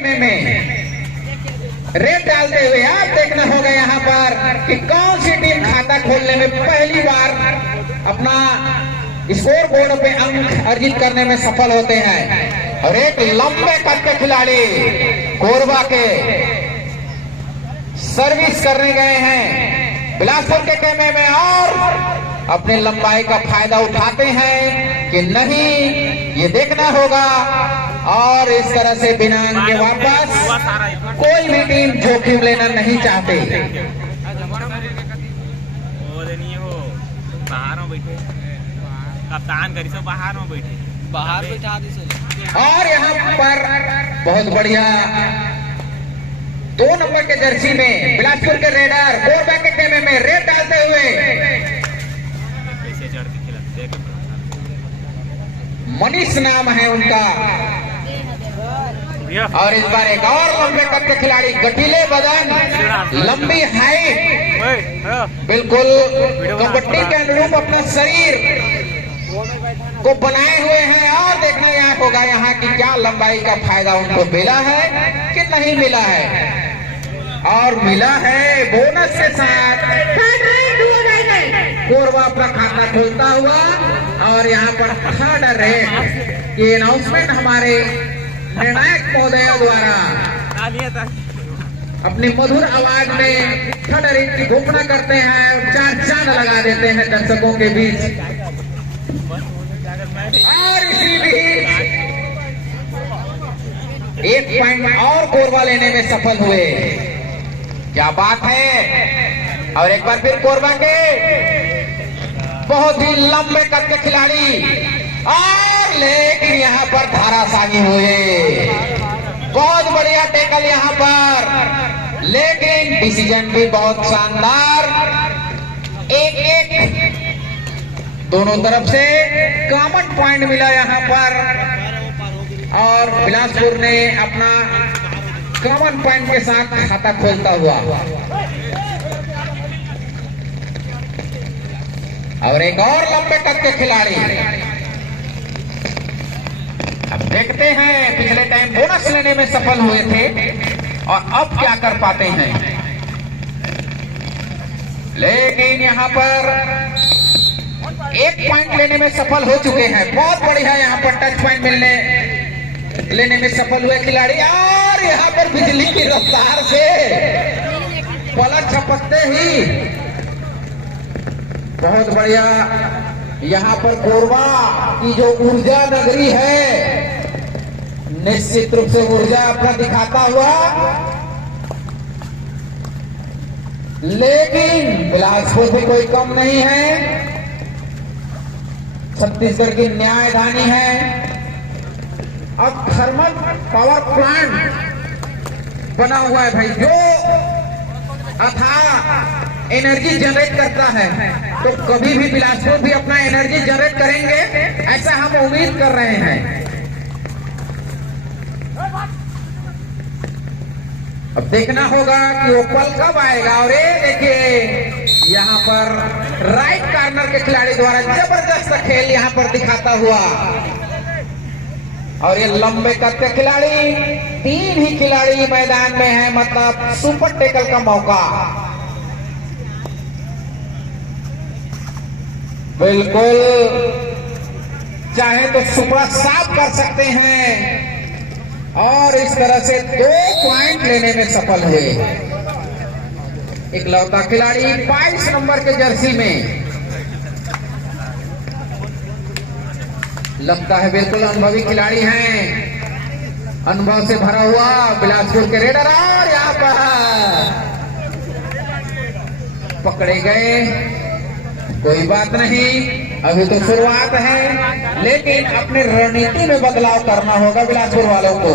में रेट डालते हुए आप देखना होगा यहाँ पर कि कौन सी टीम खाता खोलने में पहली बार अपना स्कोर बोर्ड पे अंक अर्जित करने में सफल होते हैं। और एक लंबे कद के खिलाड़ी कोरबा के सर्विस करने गए हैं बिलासपुर के कैमे में और अपने लंबाई का फायदा उठाते हैं कि नहीं, ये देखना होगा। और इस तरह से बिना अंक के वापस कोई भी टीम जोखिम लेना नहीं चाहते। कप्तान करी सब बाहर में बैठे और यहाँ पर बहुत बढ़िया 2 नंबर के जर्सी में बिलासपुर के रेडर कोरबा के कैमे में रेड डालते हुए मनीष नाम है उनका। और इस बार एक और लंबे कद के खिलाड़ी, गठीले बदन, लंबी हाइट, बिल्कुल कबड्डी के अनुरूप अपना शरीर को बनाए हुए हैं। और देखना यहाँ होगा यहाँ की क्या लंबाई का फायदा उनको मिला है कि नहीं मिला है। और मिला है बोनस के साथ। कोरबा अपना खाता खोलता हुआ और यहाँ पर थर्ड रेट ये अनाउंसमेंट हमारे निर्णायक महोदय द्वारा अपनी मधुर आवाज में थर्ड रेट की घोषणा करते हैं और 4 चांद लगा देते हैं दर्शकों के बीच। और इसी बीच 1 पॉइंट और कोरबा लेने में सफल हुए। क्या बात है। और एक बार फिर कोरबा के बहुत ही लंबे कद के खिलाड़ी और लेकिन यहाँ पर धाराशाही हुए। बहुत बढ़िया टेकल यहाँ पर, लेकिन डिसीजन भी बहुत शानदार। 1-1 दोनों तरफ से कॉमन पॉइंट मिला यहाँ पर और बिलासपुर ने अपना कॉमन पॉइंट के साथ खाता खोलता हुआ। और एक और लंबे कद के खिलाड़ी, अब देखते हैं पिछले टाइम बोनस लेने में सफल हुए थे और अब क्या कर पाते हैं। लेकिन यहाँ पर 1 पॉइंट लेने में सफल हो चुके हैं। बहुत बढ़िया यहाँ पर टच पॉइंट लेने में सफल हुए खिलाड़ी। और यहाँ पर बिजली की रफ्तार से पलट झपकते ही बहुत बढ़िया यहाँ पर कोरबा की जो ऊर्जा नगरी है निश्चित रूप से ऊर्जा अपना दिखाता हुआ। लेकिन बिलासपुर भी कोई कम नहीं है, छत्तीसगढ़ की न्यायधानी है। अब थर्मल पावर प्लांट बना हुआ है भाई, जो अथाह एनर्जी जनरेट करता है, तो कभी भी बिलासपुर भी अपना एनर्जी जनरेट करेंगे, ऐसा हम उम्मीद कर रहे हैं। अब देखना होगा कि वो पल कब आएगा। और ये देखिए यहाँ पर राइट कॉर्नर के खिलाड़ी द्वारा जबरदस्त खेल यहाँ पर दिखाता हुआ। और ये लंबे कद के खिलाड़ी, 3 ही खिलाड़ी मैदान में है, मतलब सुपर टेकल का मौका। बिल्कुल चाहे तो सुपड़ा साफ कर सकते हैं। और इस तरह से 2 पॉइंट लेने में सफल हुए। एक लौता खिलाड़ी 22 नंबर के जर्सी में, लगता है बिल्कुल अनुभवी खिलाड़ी हैं, अनुभव से भरा हुआ बिलासपुर के रेडर। और यहाँ पर पकड़े गए, कोई बात नहीं, अभी तो शुरुआत है, लेकिन अपनी रणनीति में बदलाव करना होगा बिलासपुर वालों को,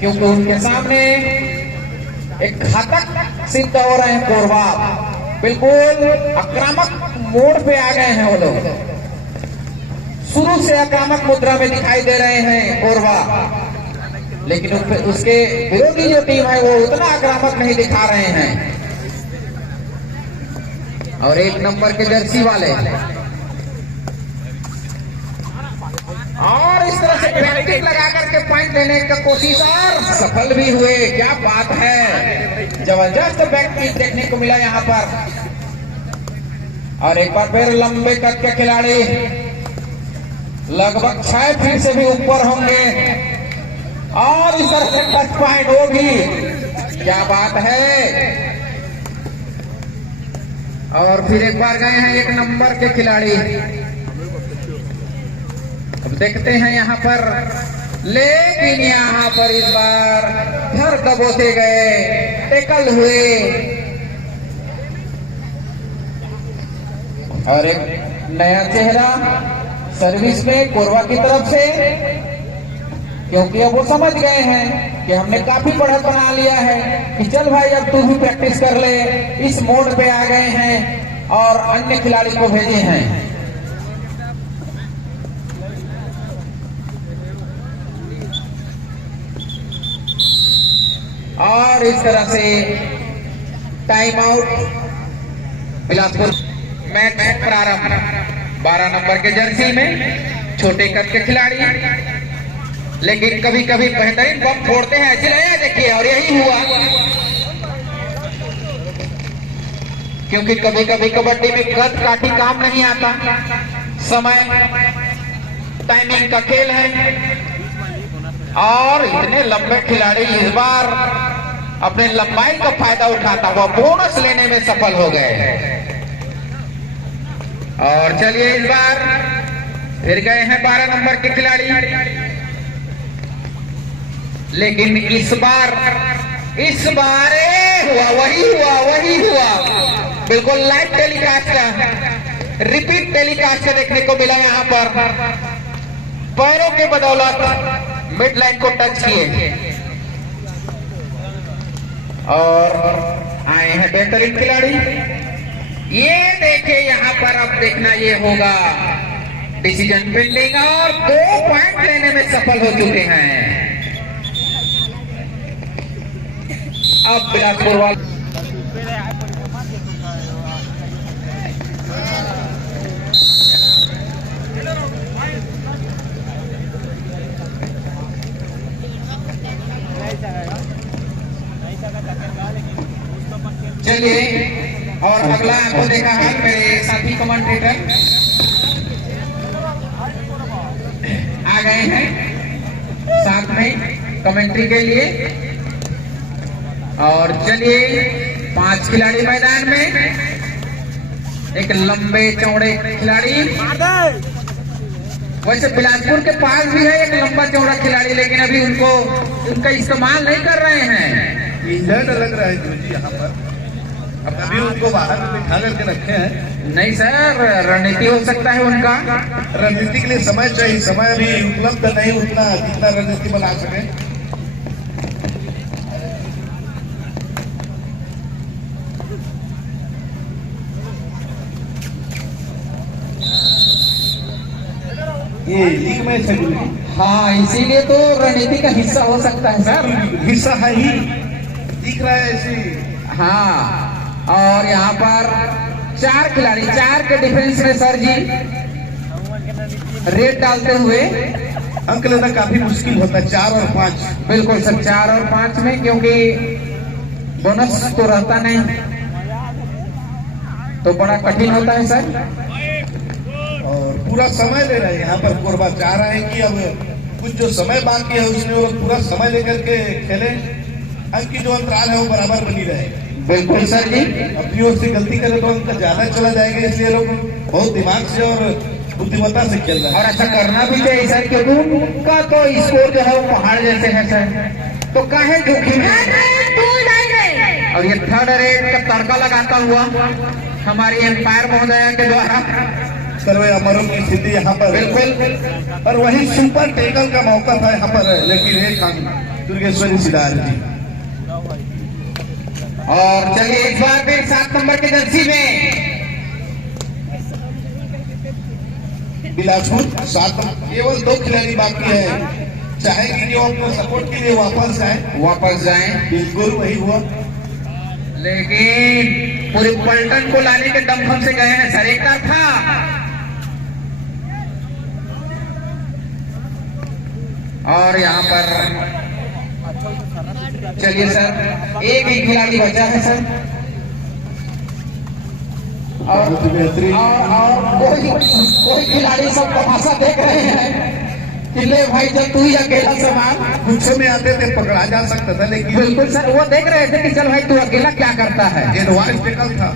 क्योंकि उनके सामने एक घातक सिद्ध हो रहे हैं कोरबा। बिल्कुल आक्रामक मोड पे आ गए हैं वो लोग, शुरू से आक्रामक मुद्रा में दिखाई दे रहे हैं कोरबा, लेकिन उसके विरोधी जो टीम है वो उतना आक्रामक नहीं दिखा रहे हैं। और 1 नंबर के जर्सी वाले और इस तरह से पेनल्टी लगा करके पॉइंट लेने का कोशिश और सफल भी हुए। क्या बात है, जबरदस्त बैक किक देखने को मिला यहाँ पर। और एक बार फिर लंबे कद के खिलाड़ी लगभग 6 फीट से भी ऊपर होंगे और इस तरह से टच पॉइंट वो भी, क्या बात है। और फिर एक बार गए हैं 1 नंबर के खिलाड़ी। अब देखते हैं यहाँ पर, लेकिन यहाँ पर इस बार घर दबोचे गए, टेकल हुए। और एक नया चेहरा सर्विस में कोरबा की तरफ से, क्योंकि अब वो समझ गए हैं कि हमने काफी बढ़त बना लिया है कि चल भाई अब तू भी प्रैक्टिस कर ले। इस मोड पे आ गए हैं और अन्य खिलाड़ी को भेजे हैं। और इस तरह से टाइम आउट, बिलासपुर मैच प्रारंभ। 12 नंबर के जर्सी में छोटे कद के खिलाड़ी, लेकिन कभी कभी बेहतरीन बम फोड़ते हैं, चिल्लाया देखिए। और यही हुआ, क्योंकि कभी कभी कबड्डी में कद काठी काम नहीं आता, समय टाइमिंग का खेल है। और इतने लंबे खिलाड़ी इस बार अपने लंबाई का फायदा उठाता हुआ बोनस लेने में सफल हो गए। और चलिए इस बार फिर गए हैं 12 नंबर के खिलाड़ी, लेकिन इस बार वही हुआ बिल्कुल लाइव टेलीकास्ट का, रिपीट टेलीकास्ट का देखने को मिला। यहाँ पर पैरों के बदौलत मिड लाइन को टच किए और आए हैं बेहतरीन खिलाड़ी। ये देखे यहाँ पर, अब देखना ये होगा डिसीजन पेंडिंग और 2 पॉइंट लेने में सफल हो चुके हैं। अब बिलासपुर वाले चलिए, और अगला आपको देखा है मेरे साथी कमेंटेटर आ गए हैं साथ में कमेंट्री के लिए। और चलिए 5 खिलाड़ी मैदान में, एक लंबे चौड़े खिलाड़ी, वैसे बिलासपुर के पास भी है एक लंबा चौड़ा खिलाड़ी, लेकिन अभी उनका इस्तेमाल नहीं कर रहे हैं। इंजर्ड लग रहा है जी यहाँ पर, अब अभी उनको बाहर में बिठा करके रखे हैं। नहीं सर, रणनीति हो सकता है उनका। रणनीति के लिए समय चाहिए, समय अभी उपलब्ध नहीं उतना जितना रणनीति बना सके। ये लीग मैच है, हाँ, इसीलिए तो रणनीति का हिस्सा हो सकता है सर। हिस्सा है ही, दिख रहा है ऐसे। हाँ, और यहाँ पर 4 खिलाड़ी, 4 के डिफेंस में सर जी रेड डालते हुए अंक लेना काफी मुश्किल होता है। 4 और 5, बिल्कुल सर, 4 और 5 में, क्योंकि बोनस तो रहता नहीं तो बड़ा कठिन होता है सर। और पूरा समय ले रहे हैं यहाँ पर कोरबा, चाह रहे हैं कि अब कुछ जो समय बाकी है उसमें वो पूरा समय लेकर के खेले, अंक की जो अंतराल है वो बराबर बनी रहे। बिल्कुल सर जी, अपनी ओर से गलती करे तो अंक ज्यादा चला जाएगा, इसलिए लोग बहुत दिमाग से और बुद्धिमत्ता से खेल रहे हैं। और ऐसा करना भी चाहिए सर, क्योंकि उनका तो स्कोर जो है वो पहाड़ जैसे है सर, तो काहे जोखिम है। और ये 3rd रेड का तड़का लगाता हुआ हमारी एम्पायर महोदया के द्वारा सर्वे अमरों की स्थिति यहाँ पर बिल्कुल, और वही सुपर टेकल का मौका था यहाँ पर, लेकिन एक दुर्गेश्वरी सिदार जी। और चलिए इस बार फिर 7 नंबर के जर्सी में बिलासपुर 7, केवल 2 खिलाड़ी बाकी है, चाहेंगे कि वो अपने सपोर्ट के लिए वापस जाएं। बिल्कुल वही हुआ, लेकिन पूरे पलटन को लाने के दमखम से गए हैं सर। एक था और यहाँ पर चलिए सर, एक ही खिलाड़ी बचा है सर। और कोई खिलाड़ी सब तमाशा देख रहे हैं कि ले भाई जब तू ही अकेला सामान गुच्छे में आते थे पकड़ा जा सकता था, लेकिन बिल्कुल सर, वो देख रहे थे कि चल भाई तू अकेला क्या करता है। एडवांस टेकल था।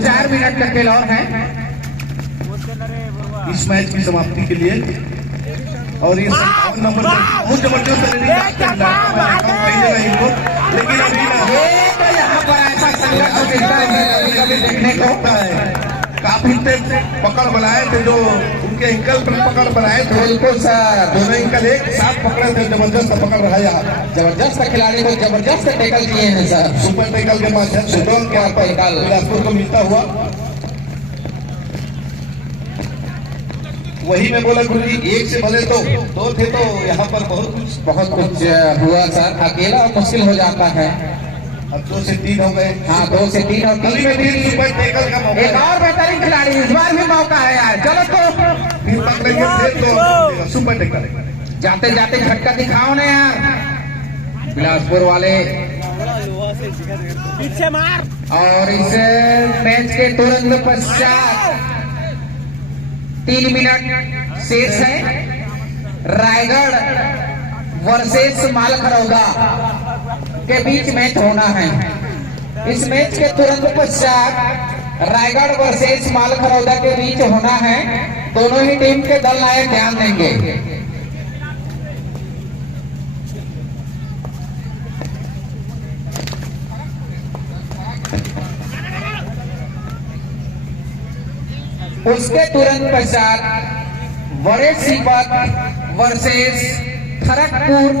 4 मिनट का खेल और है इस मैच की समाप्ति के लिए। और ये 57 नंबर पर बहुत जबरदस्त लेकिन अभी तो यहाँ पर ऐसा संघर्ष मिलता है कभी देखने को। काफी तेज पकड़ बनाए थे, जो उनके इंकल पर पकड़ बनाए थे। बिल्कुल सर, दोनों इंकल एक साथ पकड़े थे, जबरदस्त पकड़ रहा है। जबरदस्त खिलाड़ी को जबरदस्त टैकल किए हैं सर। सुपर टैकल के माध्यम से दो के बिलासपुर को मिलता हुआ। वही मैं बोला गुरु जी, एक से भले तो दो थे, तो यहाँ पर बहुत कुछ हुआ सर। अकेला और मुश्किल हो जाता है। अब 2 से 3 हो गए। हाँ, 2 से 3 और 3 में भी सुपर टैकल का मौका एक और बेहतरीन खिलाड़ी, इस बार भी मौका है यार। चलो तो फिर पकड़ेंगे, फिर तो सुपर टैकल। जाते जाते झटका दिखाओ ना यार बिलासपुर वाले। पीछे मार। और इस मैच के तुरंत पश्चात 3 मिनट शेष है। रायगढ़ वर्सेस मालखरौदा के बीच मैच होना है। इस मैच के तुरंत पश्चात रायगढ़ वर्सेस मालखरौदा के बीच होना है। दोनों ही टीम के दल नायक ध्यान देंगे। उसके तुरंत पश्चात बड़े सीपत वर्सेस खड़गपुर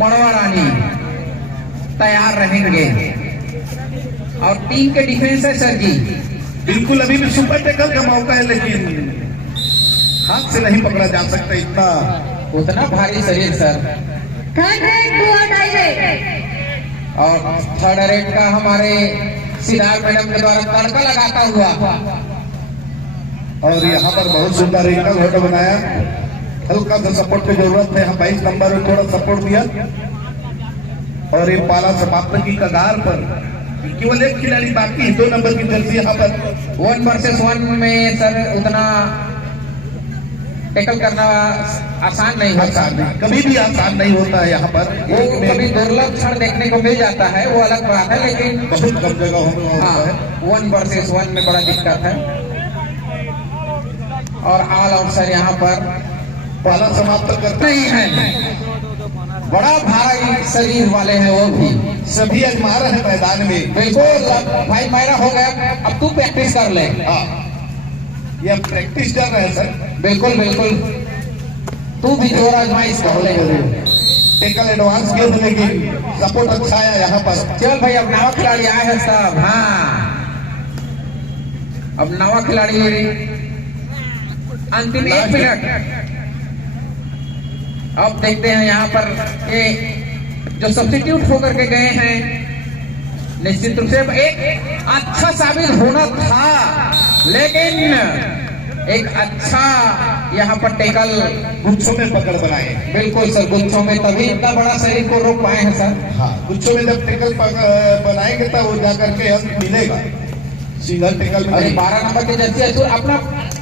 मड़वारानी तैयार रहेंगे। और टीम के डिफेंस है सर जी। बिल्कुल, अभी भी सुपर टैकल का मौका है, लेकिन हाथ से नहीं पकड़ा जा सकता। इतना उतना भारी शरीर सर। और थर्ड रेट का हमारे सिद्धार्थ मैडम के द्वारा तड़का लगाता हुआ। और यहाँ पर बहुत सुंदर एंगल होटल बनाया। हल्का सा सपोर्ट की जरूरत है। 22 नंबर में थोड़ा सपोर्ट दिया। और ये पाला समाप्ति की कगार पर केवल एक खिलाड़ी बाकी है। 2 नंबर की जर्सी यहाँ पर 1 वर्सेस 1 में सर उतना टैकल करना आसान नहीं होता। कभी भी आसान नहीं होता है। यहाँ पर वो कभी दुर्लभ क्षण देखने को मिल जाता है, वो अलग बात है, लेकिन बहुत कम जगह होता है। 1 वर्सेस 1 में बड़ा दिक्कत है। और ऑल आउट सर यहाँ पर पाला समाप्त करते नहीं है। बड़ा भारी शरीर वाले हैं वो भी। सभी अजमार है मैदान में। बिल्कुल भाई, मेरा हो गया, अब तू प्रैक्टिस कर ले। ये प्रैक्टिस कर रहे हैं सर। बिल्कुल बिल्कुल, तू भी जोर आजमाइश कर ले। टैकल एडवांस किया था, लेकिन सपोर्ट अच्छा आया यहाँ पर। चल भाई, अब नवा खिलाड़ी आए हैं सब। हाँ, अब नवा खिलाड़ी अंतिम 1 मिनट। अब देखते हैं यहाँ पर ये जो सब्स्टिट्यूट होकर के गए हैं, निश्चित रूप से एक अच्छा साबित होना था, लेकिन एक अच्छा यहाँ पर टैकल गुच्छों में पकड़ बनाए। बिल्कुल सर, गुच्छों में, तभी इतना बड़ा शरीर को रोक पाए हैं सर। हाँ, गुच्छों में जब टैकल बनाएंगे तब वो जाकर के अंक मिलेगा। सिंगल टैकल में अरे 12 नंबर के जर्सी अजूर अपना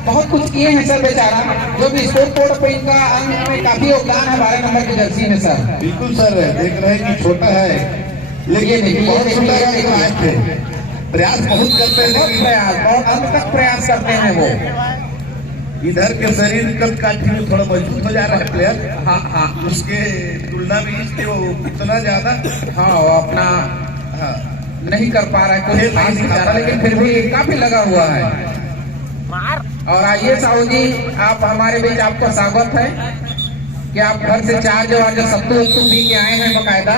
बहुत कुछ किए हैं सर बेचारा। जो भी स्कोर बोर्ड पे इनका अंक में काफी योगदान है 12 नंबर की जर्सी में सर। बिल्कुल सर, देख रहे हैं कि छोटा है, लेकिन बहुत सुंदर अंक थे। प्रयास बहुत करते हैं, बहुत अंत तक प्रयास करते हैं वो। इधर के शरीर कद काठी में थोड़ा मजबूत हो जा रहा है प्लेयर। हाँ हाँ, उसके तुलना में इसलिए वो इतना ज्यादा हाँ वो अपना हाँ नहीं कर पा रहा है, कुछ खास नहीं कर रहा, लेकिन फिर भी काफी लगा हुआ है। और आइए साहू जी, आप हमारे बीच, आपका स्वागत है कि आप घर से 4 जो सत्तू पी के आए हैं बकायदा।